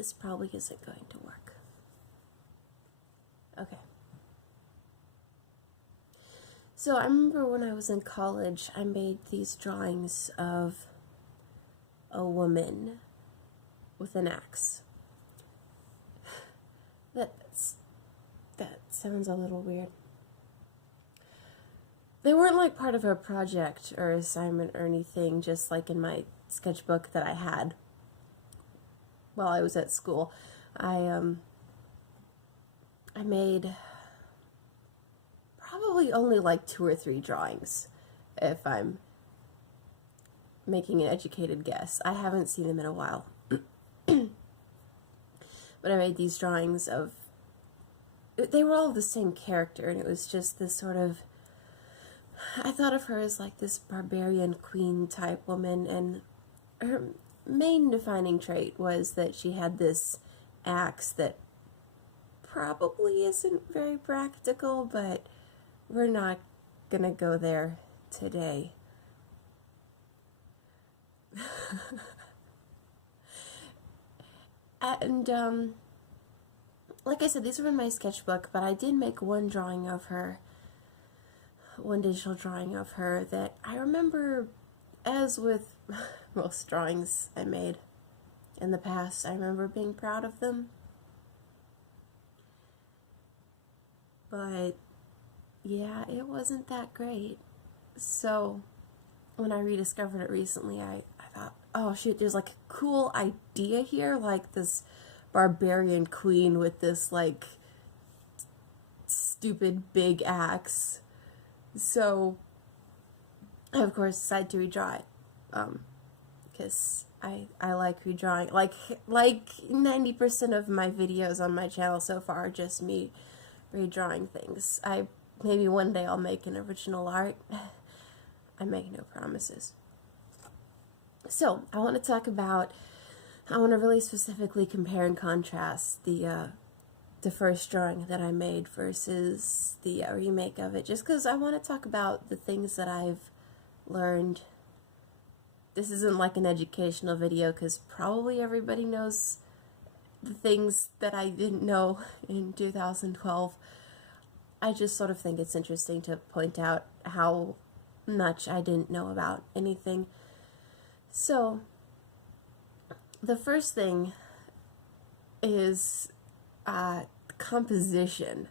This probably isn't going to work. Okay. So I remember when I was in college, I made these drawings of a woman with an axe. That sounds a little weird. They weren't like part of a project or assignment or anything, just like in my sketchbook that I had while I was at school. I made probably only like 2 or 3 drawings, if I'm making an educated guess. I haven't seen them in a while. But I made these drawings of, they were all of the same character, and it was just this sort of, I thought of her as like this barbarian queen type woman, and her main defining trait was that she had this axe that probably isn't very practical, but we're not gonna go there today. And, like I said, these were in my sketchbook, but I did make one drawing of her, one digital drawing of her that I remember, as with most drawings I made in the past, I remember being proud of them. But, yeah, it wasn't that great. So, when I rediscovered it recently, I thought, oh shoot, there's like a cool idea here, like this barbarian queen with this like stupid big axe. So I of course decided to redraw it, because I like redrawing. Like 90% of my videos on my channel so far are just me redrawing things. Maybe one day I'll make an original art. I make no promises. So, I want to really specifically compare and contrast the first drawing that I made versus the remake of it, just because I want to talk about the things that I've learned. This isn't like an educational video, because probably everybody knows the things that I didn't know in 2012. I just sort of think it's interesting to point out how much I didn't know about anything. So, the first thing is composition.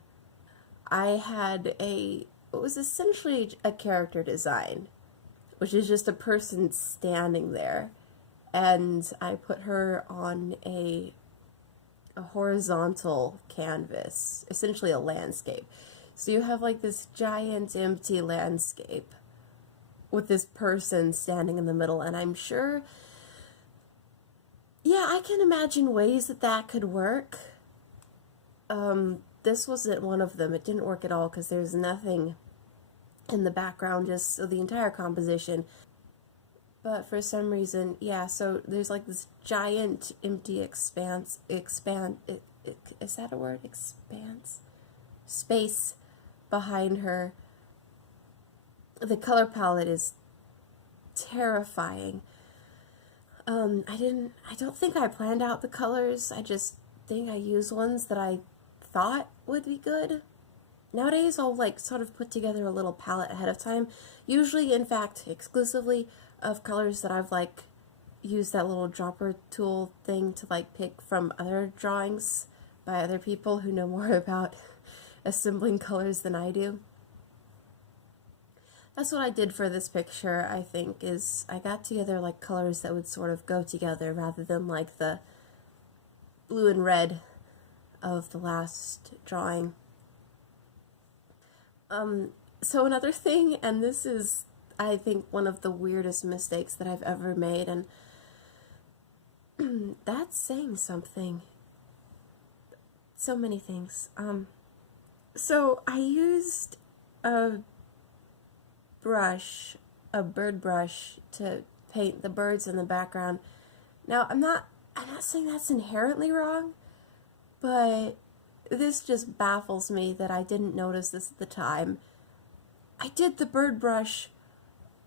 It was essentially a character design, which is just a person standing there, and I put her on a horizontal canvas, essentially a landscape. So you have like this giant empty landscape with this person standing in the middle, and I'm sure, yeah, I can imagine ways that could work. This wasn't one of them. It didn't work at all, because there's nothing in the background, just so the entire composition. But for some reason, yeah, so there's like this giant empty is that a word? Space behind her. The color palette is terrifying. I don't think I planned out the colors. I just think I used ones that I thought would be good. Nowadays, I'll like sort of put together a little palette ahead of time. Usually, in fact, exclusively of colors that I've like used that little dropper tool thing to like pick from other drawings by other people who know more about assembling colors than I do. That's what I did for this picture, I think, is I got together like colors that would sort of go together rather than like the blue and red of the last drawing. So another thing, and this is, I think, one of the weirdest mistakes that I've ever made, and that's saying something. So many things. So I used a bird brush to paint the birds in the background. Now, I'm not saying that's inherently wrong, but this just baffles me that I didn't notice this at the time. I did the bird brush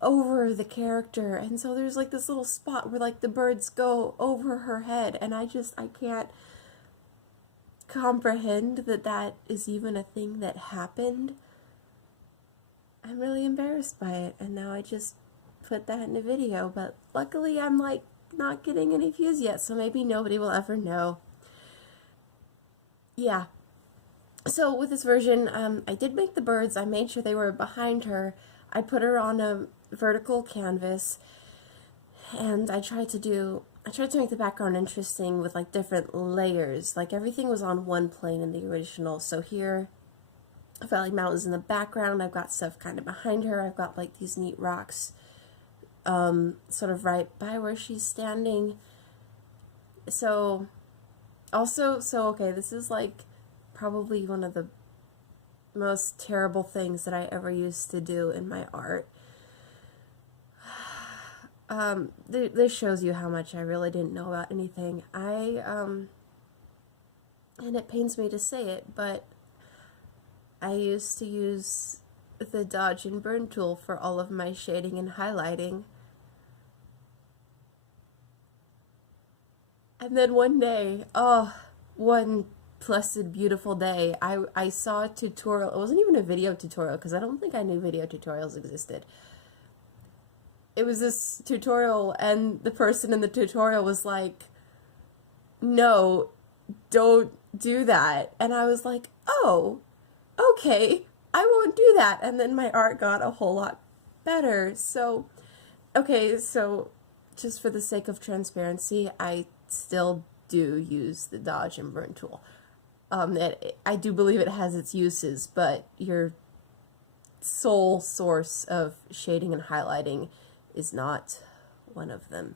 over the character, and so there's like this little spot where like the birds go over her head, and I can't comprehend that that is even a thing that happened. I'm really embarrassed by it, and now I just put that in a video, but luckily I'm like not getting any views yet, so maybe nobody will ever know. Yeah. So with this version, I did make the birds. I made sure they were behind her. I put her on a vertical canvas, and I tried to make the background interesting with like different layers. Like everything was on one plane in the original. So here, I've got like mountains in the background. I've got stuff kind of behind her. I've got like these neat rocks, sort of right by where she's standing. So, okay, this is like probably one of the most terrible things that I ever used to do in my art. This shows you how much I really didn't know about anything. And it pains me to say it, but I used to use the dodge and burn tool for all of my shading and highlighting. And then one day, one blessed beautiful day, I saw a tutorial. It wasn't even a video tutorial, because I don't think I knew video tutorials existed. It was this tutorial, and the person in the tutorial was like, no, don't do that. And I was like, oh, okay, I won't do that. And then my art got a whole lot better. So, okay, so just for the sake of transparency, I still do use the dodge and burn tool. I do believe it has its uses, but your sole source of shading and highlighting is not one of them.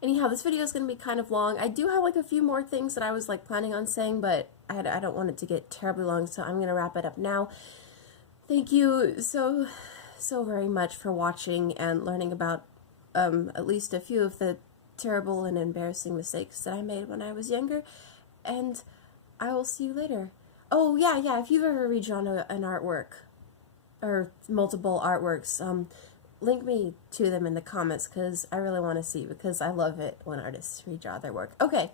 Anyhow, this video is going to be kind of long. I do have like a few more things that I was like planning on saying, but I don't want it to get terribly long, so I'm going to wrap it up now. Thank you so very much for watching and learning about at least a few of the terrible and embarrassing mistakes that I made when I was younger, and I will see you later. Oh yeah, if you've ever redrawn an artwork, or multiple artworks, link me to them in the comments, because I really want to see, because I love it when artists redraw their work. Okay,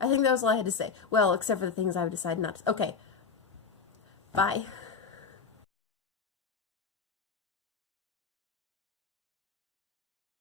I think that was all I had to say. Well, except for the things I've decided not to. Okay, bye.